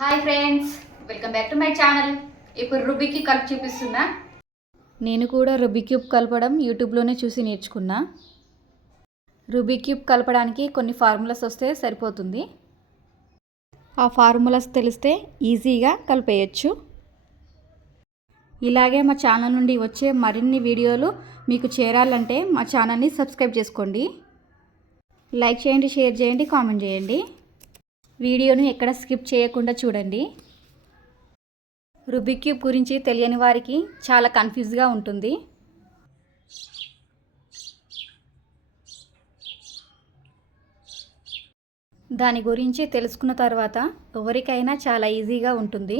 Hi friends welcome back to my channel ఇప్పుడు రుబికి కలిపి చూపిస్తున్నా. నేను కూడా రుబీ క్యూబ్ కలపడం యూట్యూబ్లోనే చూసి నేర్చుకున్నా. రుబీ క్యూబ్ కలపడానికి కొన్ని ఫార్ములాస్ వస్తే సరిపోతుంది. ఆ ఫార్ములాస్ తెలిస్తే ఈజీగా కలిపేయచ్చు. ఇలాగే మా ఛానల్ నుండి వచ్చే మరిన్ని వీడియోలు మీకు చేరాలంటే మా ఛానల్ని సబ్స్క్రైబ్ చేసుకోండి. లైక్ చేయండి షేర్ చేయండి కామెంట్ చేయండి. వీడియోను ఎక్కడ స్కిప్ చేయకుండా చూడండి. రుబిక్ క్యూబ్ గురించి తెలియని వారికి చాలా కన్ఫ్యూజ్గా ఉంటుంది. దాని గురించి తెలుసుకున్న తర్వాత ఎవరికైనా చాలా ఈజీగా ఉంటుంది.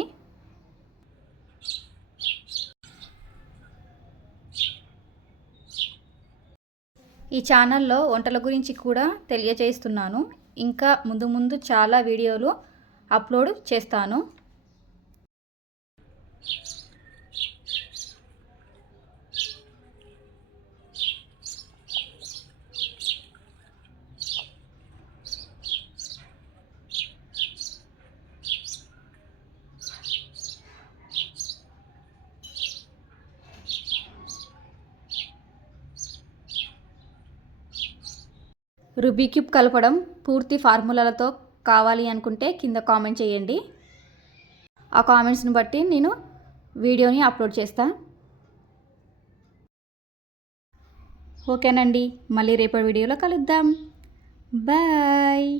ఈ ఛానల్లో వంటల గురించి కూడా తెలియజేస్తున్నాను. ఇంకా ముందు ముందు చాలా వీడియోలు అప్లోడ్ చేస్తాను. రుబీక్యూబ్ కలపడం పూర్తి ఫార్ములాలతో కావాలి అనుకుంటే కింద కామెంట్ చేయండి. ఆ కామెంట్స్ని బట్టి నేను వీడియోని అప్లోడ్ చేస్తా. ఓకేనండి మళ్ళీ రేపటి వీడియోలో కలుద్దాం. బాయ్.